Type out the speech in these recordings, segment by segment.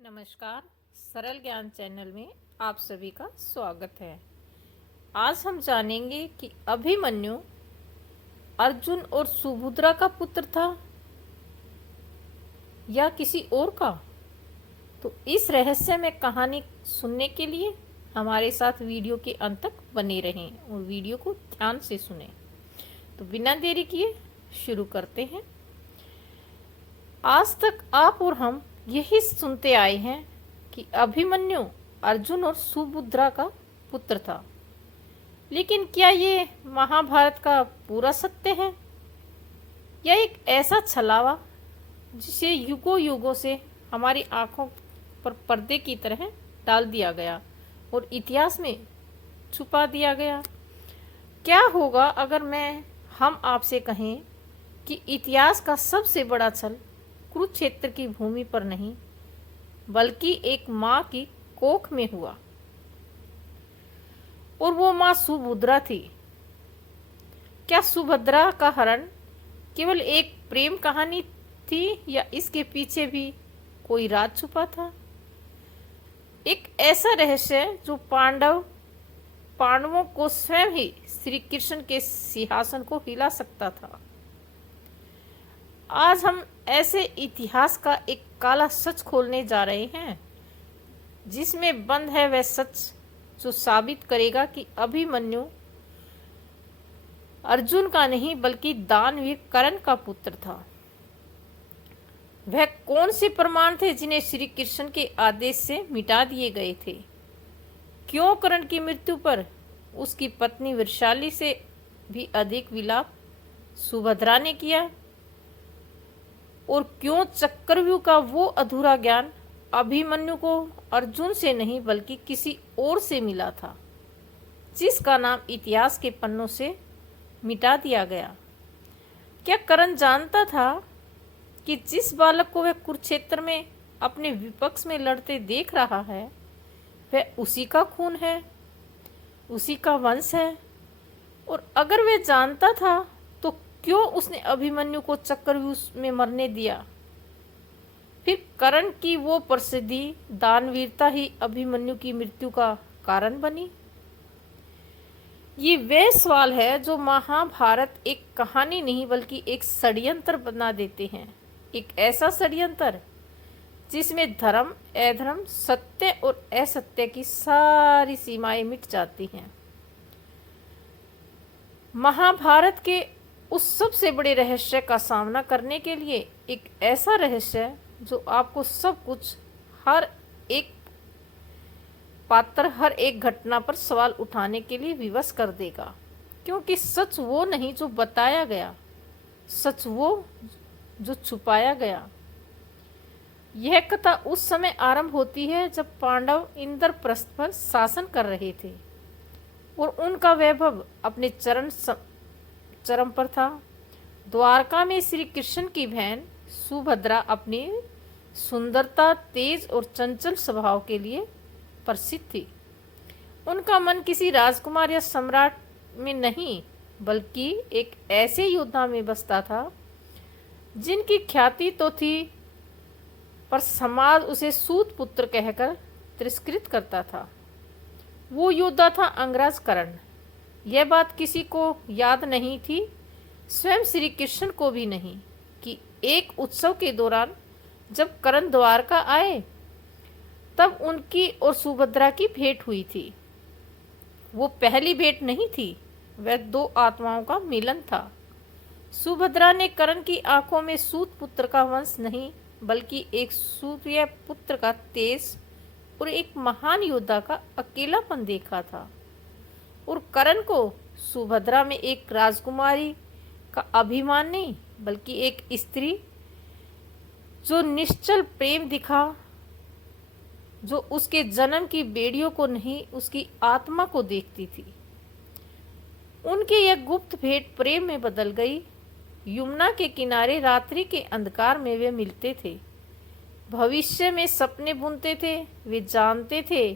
नमस्कार। सरल ज्ञान चैनल में आप सभी का स्वागत है। आज हम जानेंगे कि अभिमन्यु अर्जुन और सुभद्रा का पुत्र था या किसी और का। तो इस रहस्य में कहानी सुनने के लिए हमारे साथ वीडियो के अंत तक बने रहें और वीडियो को ध्यान से सुनें। तो बिना देरी किए शुरू करते हैं। आज तक आप और हम यही सुनते आए हैं कि अभिमन्यु अर्जुन और सुभद्रा का पुत्र था, लेकिन क्या ये महाभारत का पूरा सत्य है या एक ऐसा छलावा जिसे युगों युगों से हमारी आंखों पर पर्दे की तरह डाल दिया गया और इतिहास में छुपा दिया गया। क्या होगा अगर हम आपसे कहें कि इतिहास का सबसे बड़ा छल कुरुक्षेत्र की भूमि पर नहीं बल्कि एक माँ की कोख में हुआ, और वो माँ सुभद्रा थी। क्या सुभद्रा का हरण केवल एक प्रेम कहानी थी या इसके पीछे भी कोई राज छुपा था? एक ऐसा रहस्य जो पांडवों को स्वयं ही श्री कृष्ण के सिंहासन को हिला सकता था। आज हम ऐसे इतिहास का एक काला सच खोलने जा रहे हैं जिसमें बंद है वह सच जो साबित करेगा कि अभिमन्यु अर्जुन का नहीं बल्कि दानवीर कर्ण का पुत्र था। वह कौन से प्रमाण थे जिन्हें श्री कृष्ण के आदेश से मिटा दिए गए थे? क्यों कर्ण की मृत्यु पर उसकी पत्नी वृषाली से भी अधिक विलाप सुभद्रा ने किया? और क्यों चक्रव्यूह का वो अधूरा ज्ञान अभिमन्यु को अर्जुन से नहीं बल्कि किसी और से मिला था, जिसका नाम इतिहास के पन्नों से मिटा दिया गया? क्या कर्ण जानता था कि जिस बालक को वह कुरुक्षेत्र में अपने विपक्ष में लड़ते देख रहा है वह उसी का खून है, उसी का वंश है? और अगर वह जानता था तो क्यों उसने अभिमन्यु को चक्रव्यूह में मरने दिया? फिर कर्ण की वो प्रसिद्धि दानवीरता ही अभिमन्यु की मृत्यु का कारण बनी? ये वह सवाल है जो महाभारत एक कहानी नहीं बल्कि एक षड्यंत्र बना देते हैं। एक ऐसा षड्यंत्र जिसमें धर्म, अधर्म, सत्य और असत्य की सारी सीमाएं मिट जाती हैं। महाभारत के उस सबसे बड़े रहस्य का सामना करने के लिए एक ऐसा रहस्य जो आपको सब कुछ, हर एक पात्र, हर एक घटना पर सवाल उठाने के लिए विवश कर देगा। क्योंकि सच वो नहीं जो बताया गया, सच वो जो छुपाया गया। यह कथा उस समय आरंभ होती है जब पांडव इंद्रप्रस्थ पर शासन कर रहे थे और उनका वैभव अपने चरम पर था। द्वारका में श्री कृष्ण की बहन सुभद्रा अपनी सुंदरता, तेज और चंचल स्वभाव के लिए प्रसिद्ध थी। उनका मन किसी राजकुमार या सम्राट में नहीं बल्कि एक ऐसे योद्धा में बसता था जिनकी ख्याति तो थी पर समाज उसे सूत पुत्र कहकर तिरस्कृत करता था। वो योद्धा था अंगराज कर्ण। यह बात किसी को याद नहीं थी, स्वयं श्री कृष्ण को भी नहीं, कि एक उत्सव के दौरान जब कर्ण द्वारका आए तब उनकी और सुभद्रा की भेंट हुई थी। वो पहली भेंट नहीं थी, वह दो आत्माओं का मिलन था। सुभद्रा ने कर्ण की आंखों में सूत पुत्र का वंश नहीं बल्कि एक सूर्य पुत्र का तेज और एक महान योद्धा का अकेलापन देखा था, और कर्ण को सुभद्रा में एक राजकुमारी का अभिमान नहीं बल्कि एक स्त्री जो निश्चल प्रेम दिखा, जो उसके जन्म की बेड़ियों को नहीं उसकी आत्मा को देखती थी। उनकी यह गुप्त भेंट प्रेम में बदल गई। यमुना के किनारे रात्रि के अंधकार में वे मिलते थे, भविष्य में सपने बुनते थे। वे जानते थे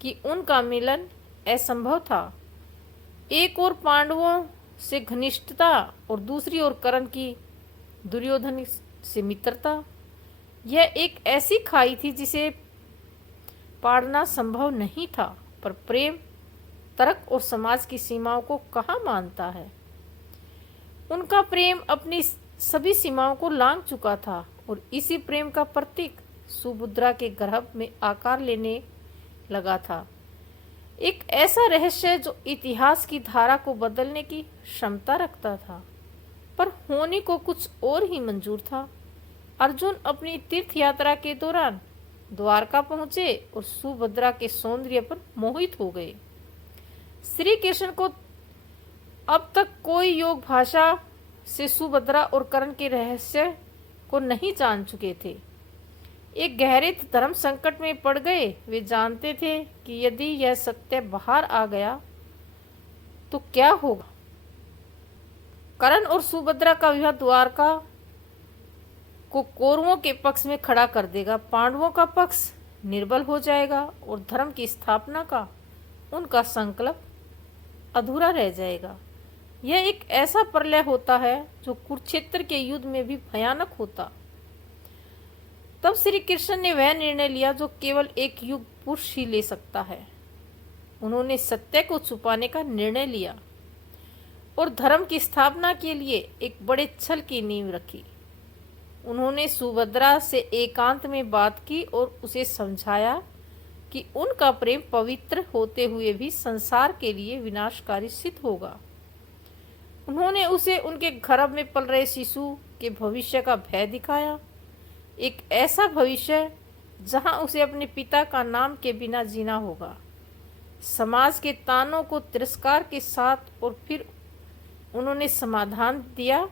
कि उनका मिलन असंभव था। एक और पांडवों से घनिष्ठता और दूसरी ओर कर्ण की दुर्योधन से मित्रता। यह एक ऐसी खाई थी जिसे पारना संभव नहीं था, पर प्रेम, तर्क और समाज की सीमाओं को कहाँ मानता है। उनका प्रेम अपनी सभी सीमाओं को लांघ चुका था और इसी प्रेम का प्रतीक सुभद्रा के गर्भ में आकार लेने लगा था। एक ऐसा रहस्य जो इतिहास की धारा को बदलने की क्षमता रखता था, पर होने को कुछ और ही मंजूर था। अर्जुन अपनी तीर्थ यात्रा के दौरान द्वारका पहुंचे और सुभद्रा के सौंदर्य पर मोहित हो गए। श्री कृष्ण को अब तक कोई योग भाषा से सुभद्रा और कर्ण के रहस्य को नहीं जान चुके थे। एक गहरे धर्म संकट में पड़ गए। वे जानते थे कि यदि यह सत्य बाहर आ गया तो क्या होगा। कर्ण और सुभद्रा का विवाह द्वारका को कौरवों के पक्ष में खड़ा कर देगा, पांडवों का पक्ष निर्बल हो जाएगा और धर्म की स्थापना का उनका संकल्प अधूरा रह जाएगा। यह एक ऐसा प्रलय होता है जो कुरुक्षेत्र के युद्ध में भी भयानक होता। तब श्री कृष्ण ने वह निर्णय लिया जो केवल एक युग पुरुष ही ले सकता है। उन्होंने सत्य को छुपाने का निर्णय लिया और धर्म की स्थापना के लिए एक बड़े छल की नींव रखी। उन्होंने सुभद्रा से एकांत में बात की और उसे समझाया कि उनका प्रेम पवित्र होते हुए भी संसार के लिए विनाशकारी सिद्ध होगा। उन्होंने उसे उनके गर्भ में पल रहे शिशु के भविष्य का भय दिखाया, एक ऐसा भविष्य जहां उसे अपने पिता का नाम के बिना जीना होगा। समाज के तानों को तिरस्कार के साथ और फिर उन्होंने समाधान दिया,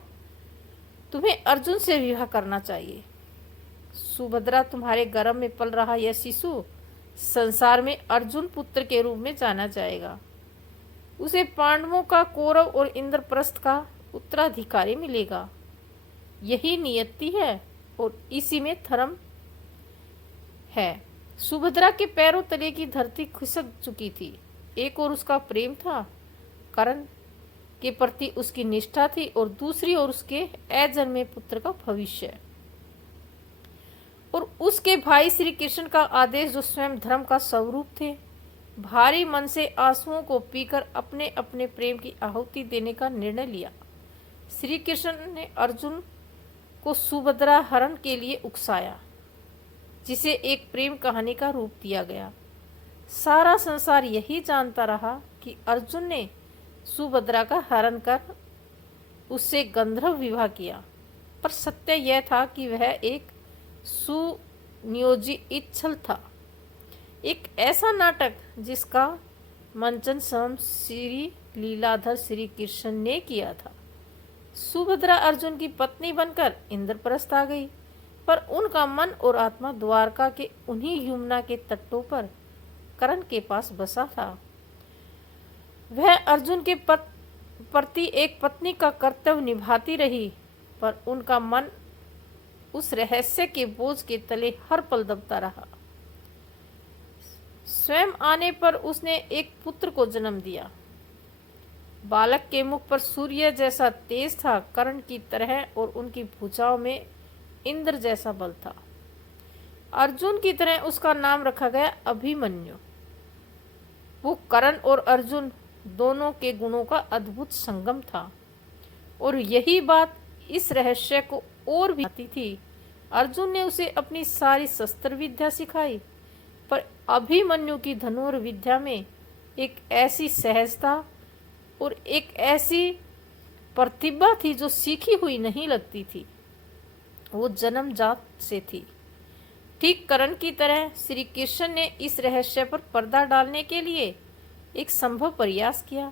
तुम्हें अर्जुन से विवाह करना चाहिए। सुभद्रा, तुम्हारे गर्भ में पल रहा यह शिशु संसार में अर्जुन पुत्र के रूप में जाना जाएगा। उसे पांडवों का कौरव और इंद्रप्रस्थ का उत्तराधिकारी मिलेगा। यही नियति है और इसी में धर्म है। सुभद्रा के पैरों तले की धरती खिसक चुकी थी। एक और उसका प्रेम था, कर्ण के प्रति उसकी निष्ठा थी, और दूसरी ओर उसके अजन्मे पुत्र का भविष्य और उसके भाई श्री कृष्ण का आदेश जो स्वयं धर्म का स्वरूप थे। भारी मन से आंसुओं को पीकर अपने अपने प्रेम की आहुति देने का निर्णय लिया। श्री कृष्ण ने अर्जुन को सुभद्रा हरण के लिए उकसाया, जिसे एक प्रेम कहानी का रूप दिया गया। सारा संसार यही जानता रहा कि अर्जुन ने सुभद्रा का हरण कर उससे गंधर्व विवाह किया, पर सत्य यह था कि वह एक सुनियोजित छल था, एक ऐसा नाटक जिसका मंचन स्वयं श्री लीलाधर श्री कृष्ण ने किया था। सुभद्रा अर्जुन की पत्नी बनकर इंद्रप्रस्थ आ गई, पर उनका मन और आत्मा द्वारका के उन्हीं यमुना के तटों पर कर्ण के पास बसा था। वह अर्जुन के प्रति एक पत्नी का कर्तव्य निभाती रही, पर उनका मन उस रहस्य के बोझ के तले हर पल दबता रहा। स्वयं आने पर उसने एक पुत्र को जन्म दिया। बालक के मुख पर सूर्य जैसा तेज था, कर्ण की तरह, और उनकी भुजाओं में इंद्र जैसा बल था। अर्जुन की तरह उसका नाम रखा गया अभिमन्यु। वो कर्ण और अर्जुन दोनों के गुणों का अद्भुत संगम था, और यही बात इस रहस्य को और भी आती थी। अर्जुन ने उसे अपनी सारी शस्त्र विद्या सिखाई, पर अभिमन्यु की धनुर विद्या में एक ऐसी सहजता और एक ऐसी प्रतिभा थी जो सीखी हुई नहीं लगती थी, वो जन्मजात से थी। ठीक कर्ण की तरह श्री कृष्ण ने इस रहस्य पर पर्दा डालने के लिए एक संभव प्रयास किया।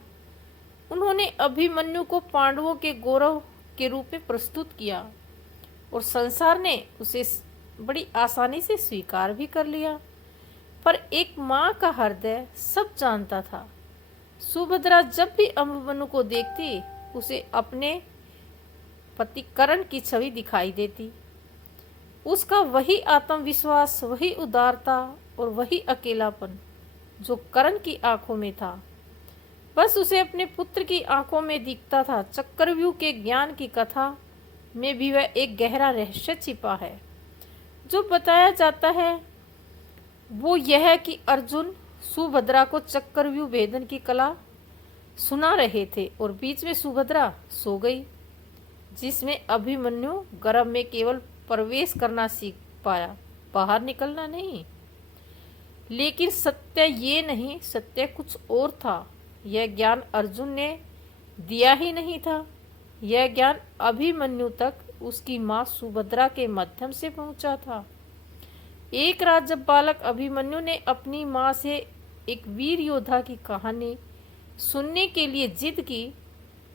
उन्होंने अभिमन्यु को पांडवों के गौरव के रूप में प्रस्तुत किया, और संसार ने उसे बड़ी आसानी से स्वीकार भी कर लिया। पर एक माँ का हृदय सब जानता था। सुभद्रा जब भी अभिमन्यु को देखती, उसे अपने पति कर्ण की छवि दिखाई देती। उसका वही आत्मविश्वास, वही उदारता और वही अकेलापन जो कर्ण की आंखों में था, बस उसे अपने पुत्र की आंखों में दिखता था। चक्रव्यूह के ज्ञान की कथा में भी वह एक गहरा रहस्य छिपा है। जो बताया जाता है वो यह है कि अर्जुन सुभद्रा को चक्रव्यूह भेदन की कला सुना रहे थे और बीच में सुभद्रा सो गई, जिसमें अभिमन्यु गर्भ में केवल प्रवेश करना सीख पाया, बाहर निकलना नहीं। लेकिन सत्य ये नहीं, सत्य कुछ और था। यह ज्ञान अर्जुन ने दिया ही नहीं था, यह ज्ञान अभिमन्यु तक उसकी मां सुभद्रा के माध्यम से पहुंचा था। एक रात जब बालक अभिमन्यु ने अपनी मां से एक वीर योद्धा की कहानी सुनने के लिए जिद की,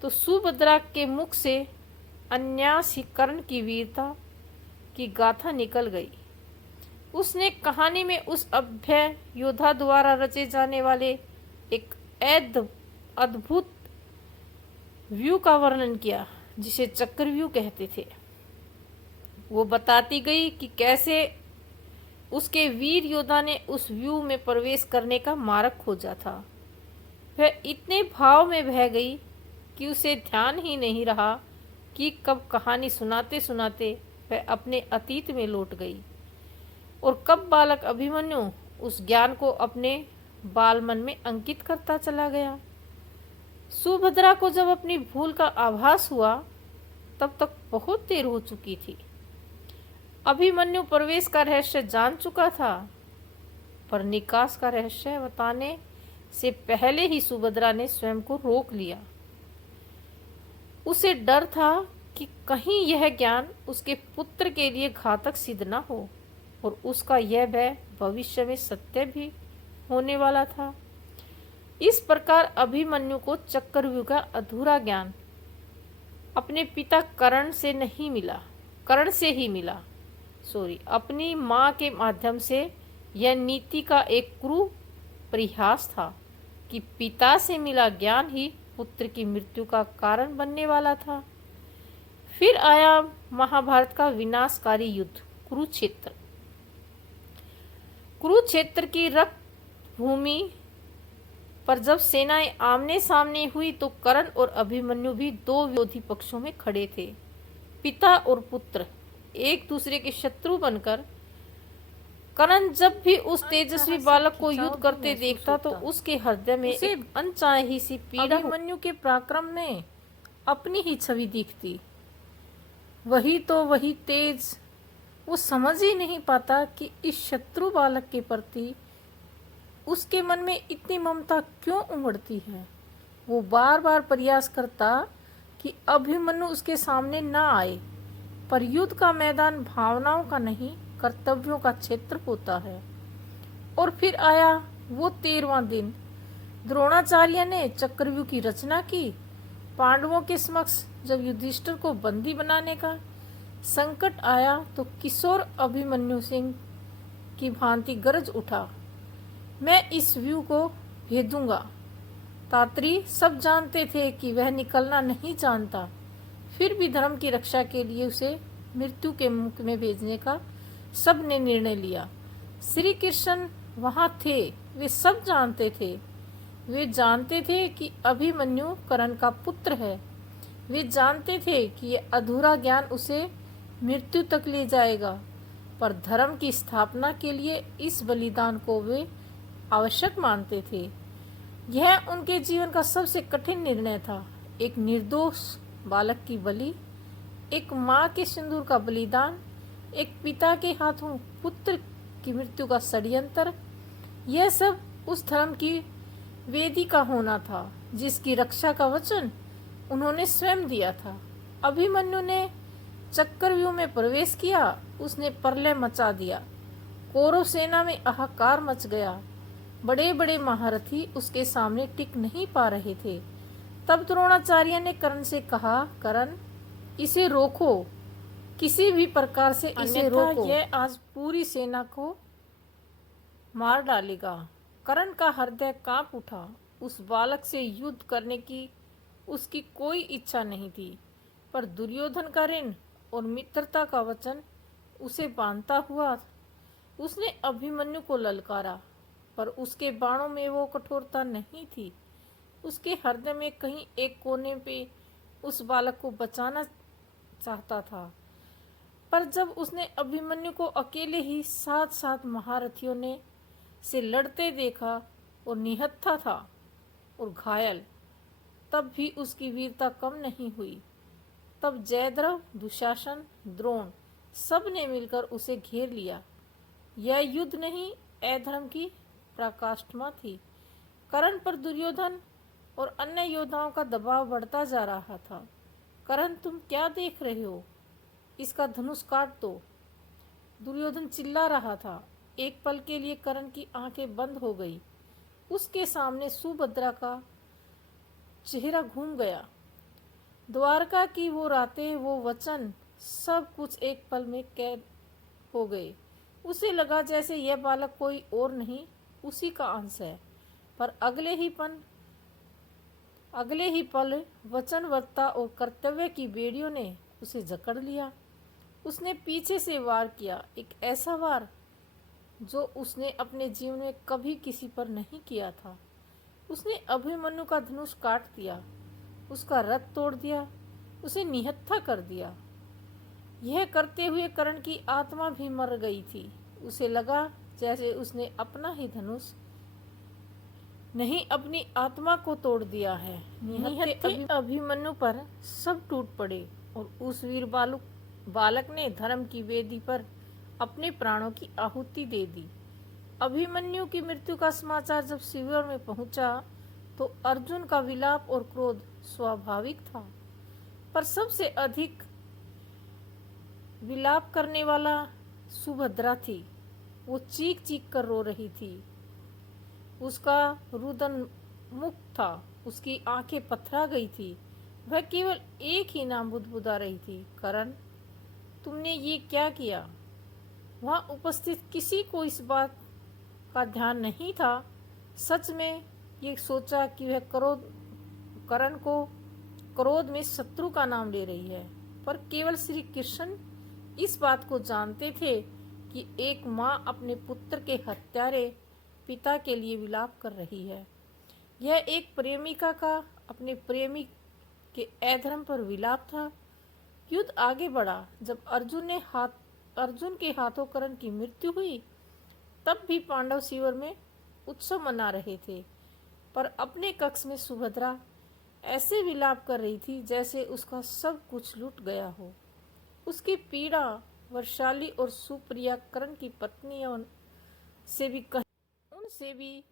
तो सुभद्रा के मुख से अन्यास ही कर्ण की वीरता की गाथा निकल गई। उसने कहानी में उस अभ्य योद्धा द्वारा रचे जाने वाले एक अद्भुत व्यू का वर्णन किया, जिसे चक्रव्यूह कहते थे। वो बताती गई कि कैसे उसके वीर योद्धा ने उस व्यू में प्रवेश करने का मार्ग खोजा था। वह इतने भाव में बह गई कि उसे ध्यान ही नहीं रहा कि कब कहानी सुनाते सुनाते वह अपने अतीत में लौट गई और कब बालक अभिमन्यु उस ज्ञान को अपने बाल मन में अंकित करता चला गया। सुभद्रा को जब अपनी भूल का आभास हुआ तब तक बहुत देर हो चुकी थी। अभिमन्यु प्रवेश का रहस्य जान चुका था, पर निकास का रहस्य बताने से पहले ही सुभद्रा ने स्वयं को रोक लिया। उसे डर था कि कहीं यह ज्ञान उसके पुत्र के लिए घातक सिद्ध न हो, और उसका यह भय भविष्य में सत्य भी होने वाला था। इस प्रकार अभिमन्यु को चक्रव्यूह का अधूरा ज्ञान अपने पिता कर्ण से ही मिला। अपनी मां के माध्यम से। यह नीति का एक क्रूर परिहास था कि पिता से मिला ज्ञान ही पुत्र की मृत्यु का कारण बनने वाला था। फिर आया महाभारत का विनाशकारी युद्ध, कुरुक्षेत्र की रक्त भूमि पर जब सेनाएं आमने सामने हुई तो कर्ण और अभिमन्यु भी दो विरोधी पक्षों में खड़े थे। पिता और पुत्र एक दूसरे के शत्रु बनकर कर्ण जब भी उस तेजस्वी बालक को युद्ध करते देखता तो उसके हृदय में एक अनचाही सी पीड़ा। अभिमन्यु के पराक्रम में अपनी ही छवि दिखती। वही तेज। वो समझ ही नहीं पाता कि इस शत्रु बालक के प्रति उसके मन में इतनी ममता क्यों उमड़ती है। वो बार बार प्रयास करता कि अभिमन्यु उसके सामने ना आए, पर युद्ध का मैदान भावनाओं का नहीं, कर्तव्यों का क्षेत्र होता है। और फिर आया वो 13वां दिन। द्रोणाचार्य ने चक्रव्यूह की रचना की। पांडवों के समक्ष जब युधिष्ठिर को बंदी बनाने का संकट आया तो किशोर अभिमन्यु सिंह की भांति गरज उठा, मैं इस व्यू को भेदूंगा। तात्री सब जानते थे कि वह निकलना नहीं जानता, फिर भी धर्म की रक्षा के लिए उसे मृत्यु के मुख में भेजने का सबने निर्णय लिया। श्री कृष्ण वहां थे, वे सब जानते थे। वे जानते थे कि अभिमन्यु कर्ण का पुत्र है। वे जानते थे कि यह अधूरा ज्ञान उसे मृत्यु तक ले जाएगा, पर धर्म की स्थापना के लिए इस बलिदान को वे आवश्यक मानते थे। यह उनके जीवन का सबसे कठिन निर्णय था। एक निर्दोष बालक की बलि, एक माँ के सिंदूर का बलिदान, एक पिता के हाथों पुत्र की मृत्यु का षड्यंत्र, यह सब उस धर्म की वेदी का होना था जिसकी रक्षा का वचन उन्होंने स्वयं दिया था। अभिमन्यु ने चक्रव्यूह में प्रवेश किया, उसने प्रलय मचा दिया। कौरव सेना में हाहाकार मच गया। बड़े बड़े महारथी उसके सामने टिक नहीं पा रहे थे। तब द्रोणाचार्य ने कर्ण से कहा, कर्ण, इसे रोको, किसी भी प्रकार से इसे रोको, यह आज पूरी सेना को मार डालेगा। कर्ण का हृदय कांप उठा। उस बालक से युद्ध करने की उसकी कोई इच्छा नहीं थी, पर दुर्योधन का ऋण और मित्रता का वचन उसे बांधता हुआ उसने अभिमन्यु को ललकारा, पर उसके बाणों में वो कठोरता नहीं थी। उसके हृदय में कहीं एक कोने पे उस बालक को बचाना चाहता था। पर जब उसने अभिमन्यु को अकेले ही 7 महारथियों ने से लड़ते देखा और निहत्था था और घायल, तब भी उसकी वीरता कम नहीं हुई। तब जयद्रथ, दुशासन, द्रोण सब ने मिलकर उसे घेर लिया। यह युद्ध नहीं, अधर्म की पराकाष्ठा थी। कर्ण पर दुर्योधन और अन्य योद्धाओं का दबाव बढ़ता जा रहा था। कर्ण, तुम क्या देख रहे हो? इसका धनुष काट दो। दुर्योधन चिल्ला रहा था। एक पल के लिए कर्ण की आंखें बंद हो गई। उसके सामने सुभद्रा का चेहरा घूम गया। द्वारका की वो रातें, वो वचन, सब कुछ एक पल में कैद हो गए। उसे लगा जैसे यह बालक कोई और नहीं, उसी का अंश है। पर अगले ही पल वचनबद्धता और कर्तव्य की बेड़ियों ने उसे जकड़ लिया। उसने पीछे से वार किया, एक ऐसा वार जो उसने अपने जीवन में कभी किसी पर नहीं किया था। उसने अभिमन्यु का धनुष काट दिया, उसका रथ तोड़ दिया, उसे निहत्था कर दिया। यह करते हुए कर्ण की आत्मा भी मर गई थी। उसे लगा जैसे उसने अपना ही धनुष नहीं, अपनी आत्मा को तोड़ दिया है। निहत्थे अभिमन्यु पर सब टूट पड़े और उस वीर बालक ने धर्म की वेदी पर अपने प्राणों की आहुति दे दी। अभिमन्यु की मृत्यु का समाचार जब शिविर में पहुंचा तो अर्जुन का विलाप और क्रोध स्वाभाविक था, पर सबसे अधिक विलाप करने वाला सुभद्रा थी। वो चीख चीख कर रो रही थी। उसका रुदन मुख था, उसकी आंखें पथरा गई थी। वह केवल एक ही नाम बुदबुदा रही थी, कर्ण, तुमने ये क्या किया? वहां उपस्थित किसी को इस बात का ध्यान नहीं था। सच में ये सोचा कि वह कर्ण को क्रोध में शत्रु का नाम ले रही है, पर केवल श्री कृष्ण इस बात को जानते थे कि एक माँ अपने पुत्र के हत्यारे पिता के लिए विलाप कर रही है। यह एक प्रेमिका का अपने प्रेमी के अधर्म पर विलाप था। युद्ध आगे बढ़ा। जब अर्जुन के हाथों कर्ण की मृत्यु हुई, तब भी पांडव शिविर में उत्सव मना रहे थे, पर अपने कक्ष में सुभद्रा ऐसे विलाप कर रही थी जैसे उसका सब कुछ लूट गया हो। उसकी पीड़ा वर्षाली और सुप्रिया कर्ण की पत्नियों उनसे भी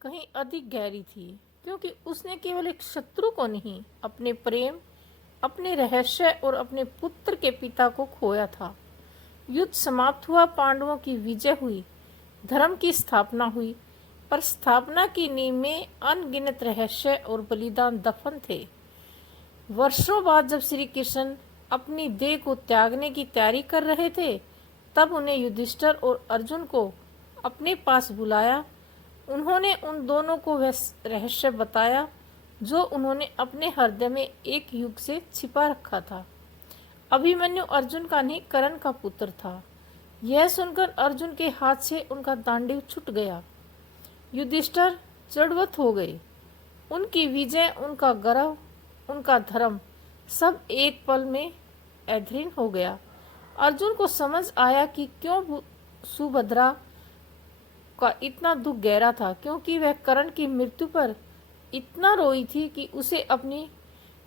कहीं अधिक गहरी थी, क्योंकि उसने केवल एक शत्रु को नहीं, अपने प्रेम, अपने रहस्य और अपने पुत्र के पिता को खोया था। युद्ध समाप्त हुआ, पांडवों की विजय हुई, धर्म की स्थापना हुई, पर स्थापना की नींव में अनगिनत रहस्य और बलिदान दफन थे। वर्षों बाद जब श्री कृष्ण अपनी देह को त्यागने की तैयारी कर रहे थे, तब उन्हें युधिष्ठिर और अर्जुन को अपने पास बुलाया। उन्होंने उन दोनों को वह रहस्य बताया जो उन्होंने अपने हृदय में एक युग से छिपा रखा था। अभिमन्यु अर्जुन का नहीं, कर्ण का पुत्र था। यह सुनकर अर्जुन के हाथ से उनका दांडिव छूट गया। युधिष्ठिर जड़वत हो गए। उनकी विजय, उनका गर्व, उनका धर्म सब एक पल में अधीन हो गया। अर्जुन को समझ आया कि क्यों सुभद्रा का इतना दुख गहरा था, क्योंकि वह कर्ण की मृत्यु पर इतना रोई थी कि उसे अपनी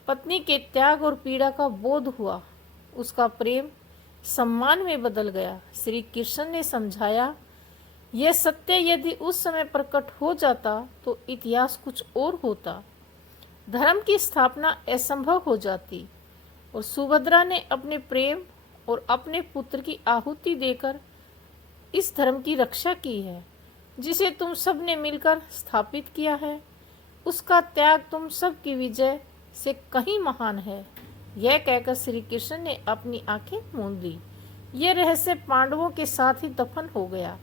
पत्नी के त्याग और पीड़ा का बोध हुआ। उसका प्रेम सम्मान में बदल गया। श्री कृष्ण ने समझाया, यह सत्य यदि उस समय प्रकट हो जाता तो इतिहास कुछ और होता, धर्म की स्थापना असंभव हो जाती, और सुभद्रा ने अपने प्रेम और अपने पुत्र की आहुति देकर इस धर्म की रक्षा की है, जिसे तुम सब ने मिलकर स्थापित किया है। उसका त्याग तुम सब की विजय से कहीं महान है। यह कहकर श्री कृष्ण ने अपनी आंखें मूंद ली। यह रहस्य पांडवों के साथ ही दफन हो गया।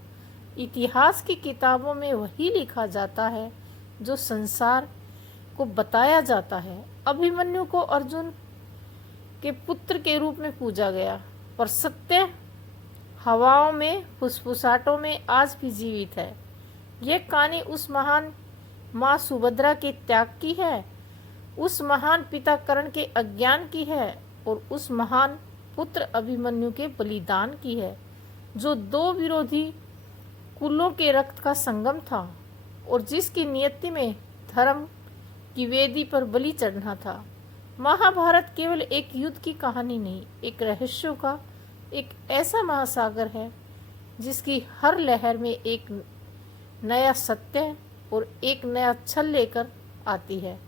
इतिहास की किताबों में वही लिखा जाता है जो संसार को बताया जाता है। अभिमन्यु को अर्जुन के पुत्र के रूप में पूजा गया, पर सत्य हवाओं में, फुसफुसाहटों में आज भी जीवित है। यह कहानी उस महान माँ सुभद्रा के त्याग की है, उस महान पिता कर्ण के अज्ञान की है, और उस महान पुत्र अभिमन्यु के बलिदान की है, जो दो विरोधी कुलों के रक्त का संगम था और जिसकी नियति में धर्म की वेदी पर बलि चढ़ना था। महाभारत केवल एक युद्ध की कहानी नहीं, एक रहस्यों का एक ऐसा महासागर है जिसकी हर लहर में एक नया सत्य और एक नया छल लेकर आती है।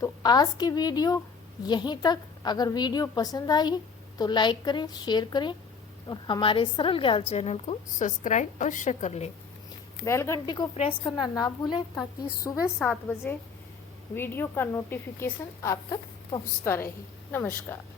तो आज की वीडियो यहीं तक। अगर वीडियो पसंद आई तो लाइक करें, शेयर करें और हमारे सरल ज्ञान चैनल को सब्सक्राइब अवश्य कर लें। बेल घंटी को प्रेस करना ना भूलें ताकि सुबह 7 बजे वीडियो का नोटिफिकेशन आप तक पहुंचता रहे। नमस्कार।